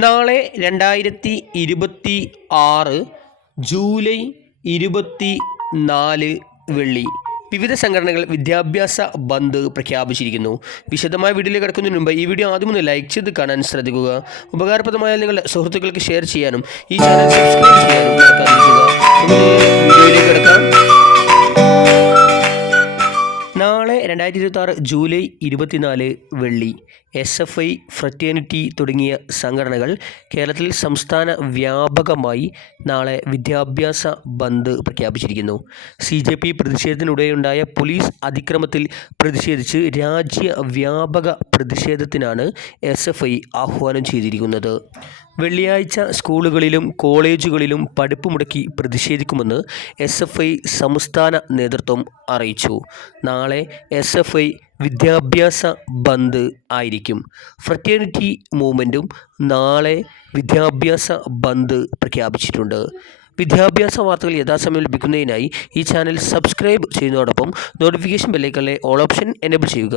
നാളെ 2026 ജൂലൈ 24 വെള്ളി വിവിധ സംഘടനകൾ വിദ്യാഭ്യാസ ബന്ദ് പ്രഖ്യാപിച്ചിരിക്കുന്നു. വിശദമായ വീഡിയോയിലേക്ക് കിടക്കുന്നതിന് മുമ്പ് ഈ വീഡിയോ ആദ്യം ഒന്ന് ലൈക്ക് ചെയ്ത് കാണാൻ ശ്രദ്ധിക്കുക. ഉപകാരപ്രദമായ നിങ്ങളുടെ സുഹൃത്തുക്കൾക്ക് ഷെയർ ചെയ്യാനും ഈ ചാനൽ സബ്സ്ക്രൈബ് ചെയ്യാനും മറക്കാതിരിക്കുക. വീഡിയോയിലേക്ക് കിടക്കാം. നാളെ 2026 ജൂലൈ 24 വെള്ളി SFI, ഫ്രറ്റേണിറ്റി തുടങ്ങിയ സംഘടനകൾ കേരളത്തിൽ സംസ്ഥാന വ്യാപകമായി നാളെ വിദ്യാഭ്യാസ ബന്ദ് പ്രഖ്യാപിച്ചിരിക്കുന്നു. CJP പ്രതിഷേധത്തിനിടെയുണ്ടായ പോലീസ് അതിക്രമത്തിൽ പ്രതിഷേധിച്ച് രാജ്യവ്യാപക പ്രതിഷേധത്തിനാണ് SFI ആഹ്വാനം ചെയ്തിരിക്കുന്നത്. വെള്ളിയാഴ്ച സ്കൂളുകളിലും കോളേജുകളിലും പഠിപ്പ് മുടക്കി പ്രതിഷേധിക്കുമെന്ന് SFI സംസ്ഥാന നേതൃത്വം അറിയിച്ചു. നാളെ SFI വിദ്യാഭ്യാസ ബന്ദ് ആയിരിക്കും. ഫ്രറ്റേണിറ്റി മൂവ്മെൻറ്റും നാളെ വിദ്യാഭ്യാസ ബന്ദ് പ്രഖ്യാപിച്ചിട്ടുണ്ട്. വിദ്യാഭ്യാസ വാർത്തകൾ യഥാസമയം ലഭിക്കുന്നതിനായി ഈ ചാനൽ സബ്സ്ക്രൈബ് ചെയ്യുന്നതോടൊപ്പം നോട്ടിഫിക്കേഷൻ ബെല്ലൈക്കണിലെ ഓൾ ഓപ്ഷൻ എനേബിൾ ചെയ്യുക.